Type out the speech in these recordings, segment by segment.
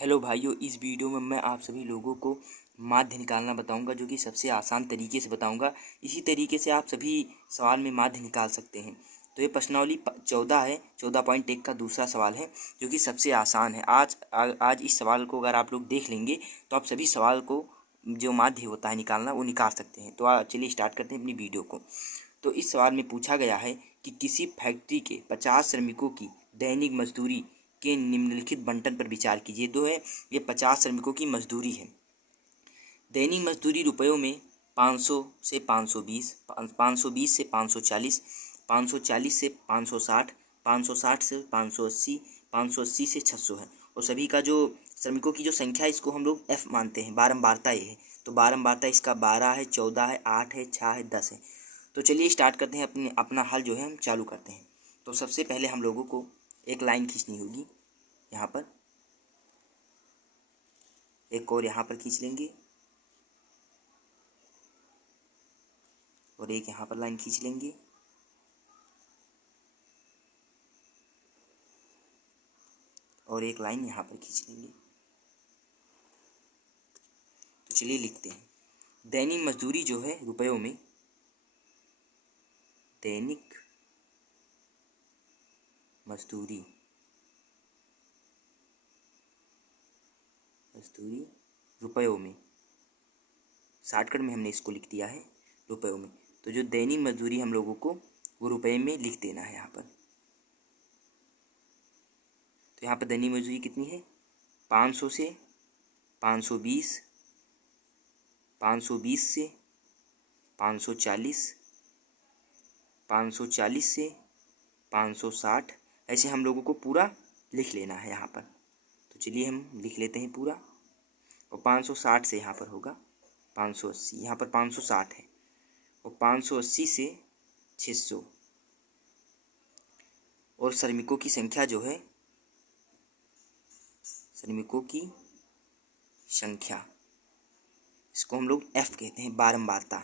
Hello भाइयों, इस video में मैं आप सभी लोगों को माध्य निकालना बताऊंगा, जो कि सबसे आसान तरीके से बताऊंगा। इसी तरीके से आप सभी सवाल में माध्य निकाल सकते हैं। तो ये प्रश्नावली 14 है, 14.1 का दूसरा सवाल है, जो कि सबसे आसान है। आज इस सवाल को अगर आप लोग देख लेंगे तो आप सभी सवाल को जो माध्य होता है निकालना, वो निकाल सकते हैं। तो चलिए स्टार्ट करते हैं अपनी वीडियो को। तो इस सवाल में पूछा गया है कि किसी फैक्ट्री के 50 श्रमिकों की दैनिक मजदूरी के निम्नलिखित बंटन पर विचार कीजिए। दो है, ये 50 श्रमिकों की मजदूरी है। दैनिक मजदूरी रुपयों में 500 से 520, 520 से 540, 540 से 560, 560 से 580, 580 से 600 है। और सभी का जो श्रमिकों की जो संख्या है, इसको हम लोग एफ मानते हैं, बारंबारता ये है। तो बारंबारता इसका 12 है, 14 है, 8 है, 6 है, 10 है। तो चलिए स्टार्ट करते हैं, अपना हल जो है हम चालू करते हैं। तो सबसे पहले हम लोगों को एक लाइन खींचनी होगी, यहाँ पर एक और यहाँ पर खींच लेंगे, और एक यहाँ पर लाइन खींच लेंगे, और एक लाइन यहाँ पर खींच लेंगे। तो चलिए लिखते हैं, दैनिक मजदूरी जो है रुपयों में, दैनिक मजदूरी रुपयों में, शॉर्टकट में हमने इसको लिख दिया है रुपयों में। तो जो दैनिक मजदूरी हम लोगों को वो रुपये में लिख देना है यहाँ पर। तो यहाँ पर दैनिक मजदूरी कितनी है, 500 से 520, 520 से 540, 540 से 560, ऐसे हम लोगों को पूरा लिख लेना है यहाँ पर। तो चलिए हम लिख लेते हैं पूरा। और 560 से यहाँ पर होगा 580, यहाँ पर 560 है, और 580 से 600। और श्रमिकों की संख्या जो है, श्रमिकों की संख्या, इसको हम लोग एफ कहते हैं, बारंबारता।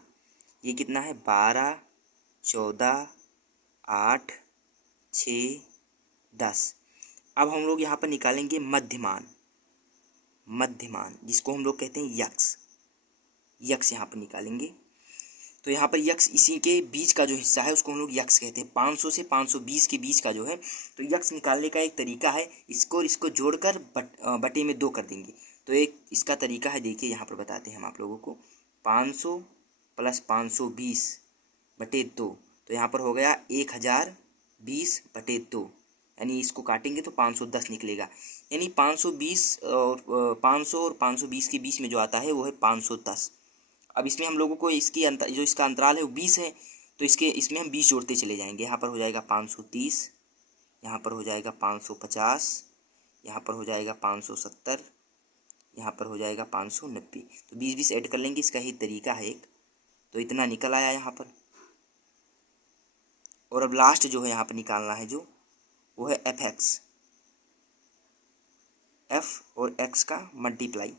ये कितना है, 12, 14, 8, 6, 10। अब हम लोग यहाँ पर निकालेंगे मध्यमान, जिसको हम लोग कहते हैं यक्स यहाँ पर निकालेंगे। तो यहाँ पर यक्स, इसी के बीच का जो हिस्सा है उसको हम लोग यक्स कहते हैं। 500 से 520 के बीच का जो है, तो यक्स निकालने का एक तरीका है, इसको और इसको जोड़कर बटे में 2 कर देंगे। तो एक इसका तरीका है, देखिए यहाँ पर बताते हैं हम आप लोगों को। 500 प्लस 520 बटे 2, तो यहाँ पर हो गया 1020 बटे 2, यानी इसको काटेंगे तो 510 निकलेगा। यानी 520 और 500 और 520 के बीच में जो आता है वो है 510। अब इसमें हम लोगों को जो इसका अंतराल है वो 20 है, तो इसमें हम 20 जोड़ते चले जाएंगे। यहाँ पर हो जाएगा 530, यहाँ पर हो जाएगा 550, यहाँ पर हो जाएगा 570, यहाँ पर हो जाएगा 590। तो 20-20 ऐड कर लेंगे, इसका ही तरीका है एक। तो इतना निकल आया यहाँ पर। और अब लास्ट जो है यहाँ पर निकालना है जो, वो है एफ और एक्स का मल्टीप्लाई।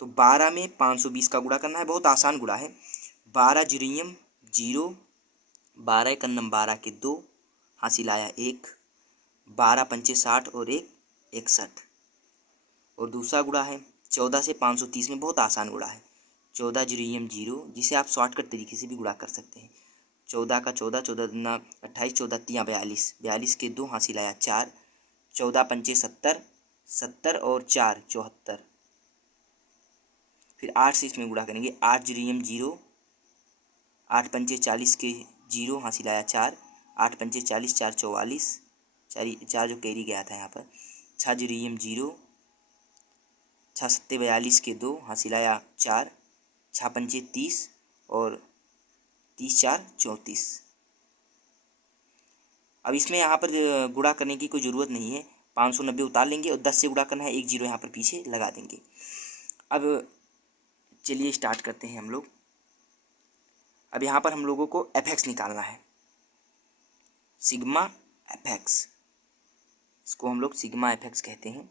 तो 12 में 520 का गुणा करना है, बहुत आसान गुणा है। 12 जीरो 0, 12 एकन्नम 12 के 2, हासिल आया 1, 12 पंचे 60 और 1 61। और दूसरा गुणा है 14 से 530 में, बहुत आसान गुणा है। 14 जीरो 0, जिसे आप शॉर्टकट तरीके से भी गुणा कर सकते हैं। 14 का 14, 14 दूना 28, 14 तियाँ 42, 42 के 2, हासिल आया 4, 14 पंचे 70, 70 और 4 74। फिर 8 से इसमें गुणा करेंगे, 8 जीरो 0, 8 पंचे 40 के 0, हासिल आया 4, 8 पंचे 40, 4 44, 4 जो कैरी गया था यहाँ पर। 6 जीरो 0, 6 सत्ते 42 के 2, हासिल आया 4, 6 पंचे 30 और 30 4 34। अब इसमें यहाँ पर गुणा करने की कोई ज़रूरत नहीं है, 590 उतार लेंगे और 10 से गुणा करना है, 1 0 यहाँ पर पीछे लगा देंगे। अब चलिए स्टार्ट करते हैं हम लोग। अब यहाँ पर हम लोगों को एफ एक्स निकालना है, सिग्मा एफ एक्स, इसको हम लोग सिग्मा एफ एक्स कहते हैं।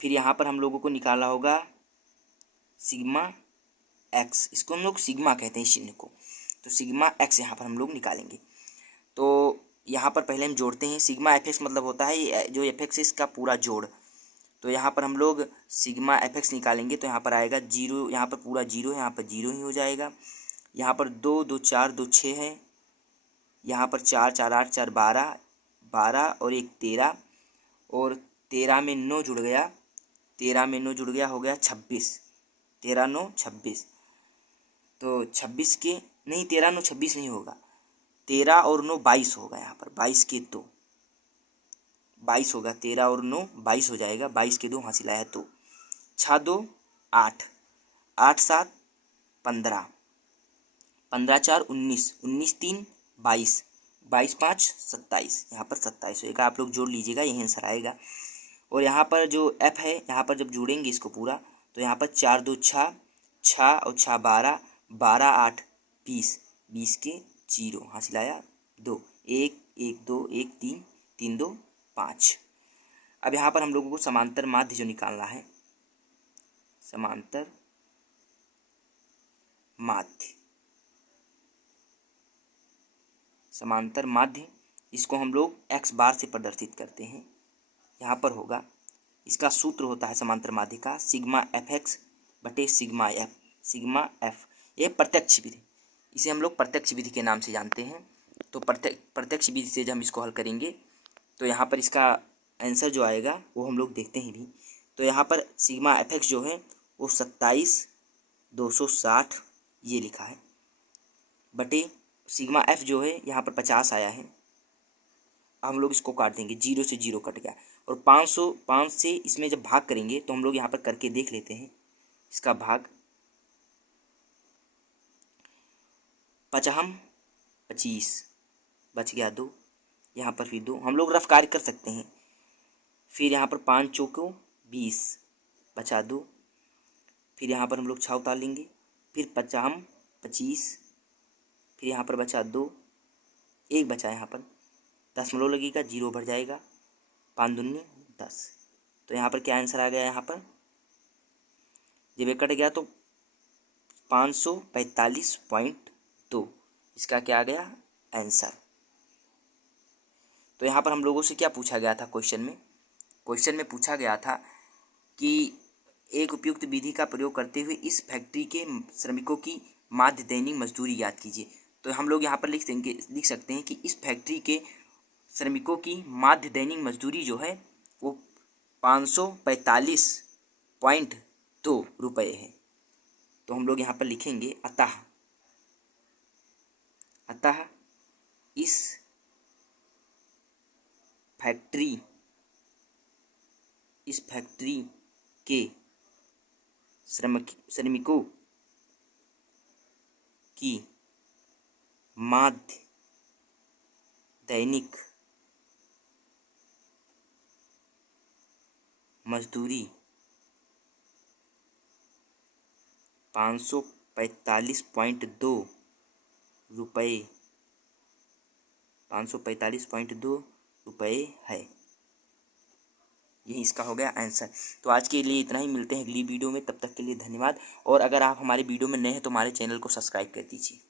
फिर यहाँ पर हम लोगों को निकालना होगा सिग्मा एक्स, इसको हम लोग सिग्मा कहते हैं इस चिन्ह को। तो सिग्मा एक्स यहाँ पर हम लोग निकालेंगे। तो यहाँ पर पहले हम जोड़ते हैं। सिग्मा एफ एक्स मतलब होता है जो एफ एक्स है इसका पूरा जोड़। तो यहाँ पर हम लोग सिग्मा एफ एक्स निकालेंगे तो यहाँ पर आएगा जीरो, यहाँ पर पूरा जीरो, यहाँ पर जीरो ही हो जाएगा। यहाँ पर दो दो चार, दो छः है, यहाँ पर चार चार आठ, चार बारह, बारह और एक 13, और 13 में 9 जुड़ गया, 13 में 9 जुड़ गया, हो गया 26, 13 9 26। तो 26 के नहीं, 13 9 26 नहीं होगा, 13 और 9 22 होगा। यहाँ पर 22 के 2 22 होगा, 13 और 9 22 हो जाएगा, 22 के 2 हासिल आया तो 6 2 8, 8 7 15, 15 4 19, 19 3 22, 22 5 27, यहाँ पर 27 होगा। आप लोग जोड़ लीजिएगा, यही आंसर आएगा। और यहाँ पर जो एफ है, यहाँ पर जब जोड़ेंगे इसको पूरा तो यहाँ पर 4 2 6, 6 और 6 12, 12 8 20, 20 के 0 हासिल आया 2, 1 1 2 1 3, 3 2 5। अब यहाँ पर हम लोगों को समांतर माध्य जो निकालना है, समांतर माध्य, समांतर माध्य इसको हम लोग x बार से प्रदर्शित करते हैं। यहाँ पर होगा, इसका सूत्र होता है समांतर माध्य का सिग्मा एफ एक्स बटे सिग्मा एफ, सिग्मा एफ। ये प्रत्यक्ष विधि, इसे हम लोग प्रत्यक्ष विधि के नाम से जानते हैं। तो प्रत्यक्ष विधि से जब हम इसको हल करेंगे तो यहाँ पर इसका आंसर जो आएगा वो हम लोग देखते हैं भी। तो यहाँ पर सिग्मा एफ एक्स जो है वो 27 260 ये लिखा है, बटे सिग्मा एफ जो है यहाँ पर 50 आया है। हम लोग इसको काट देंगे, 0 से 0 कट गया, और 5 से इसमें जब भाग करेंगे तो हम लोग यहाँ पर करके देख लेते हैं इसका भाग। 55 25 बच गया 2, यहाँ पर फिर 2, हम लोग रफ कार्य कर सकते हैं। फिर यहाँ पर 5 चौको 20 बचा 2, फिर यहाँ पर हम लोग 6 उतार लेंगे, फिर 55 25, फिर यहाँ पर बचा 2, 1 बचा, यहाँ पर दशमलव लगेगा, 0 भर जाएगा, 5 दूनी 10। तो यहाँ पर क्या आंसर आ गया, यहाँ पर जब ये कट गया तो 545.2 इसका क्या आ गया आंसर। तो यहाँ पर हम लोगों से क्या पूछा गया था क्वेश्चन में, क्वेश्चन में पूछा गया था कि एक उपयुक्त विधि का प्रयोग करते हुए इस फैक्ट्री के श्रमिकों की माध्य दैनिक मजदूरी ज्ञात कीजिए। तो हम लोग यहाँ पर लिख सकते हैं कि इस फैक्ट्री के श्रमिकों की माध्य दैनिक मजदूरी जो है वो 545.2 रुपये है। तो हम लोग यहाँ पर लिखेंगे अतः इस फैक्ट्री के श्रमिकों की माध्य दैनिक मजदूरी 545.2 रुपये, 545.2 रुपये है। यही इसका हो गया आंसर। तो आज के लिए इतना ही, मिलते हैं अगली वीडियो में, तब तक के लिए धन्यवाद। और अगर आप हमारे वीडियो में नए हैं तो हमारे चैनल को सब्सक्राइब कर दीजिए।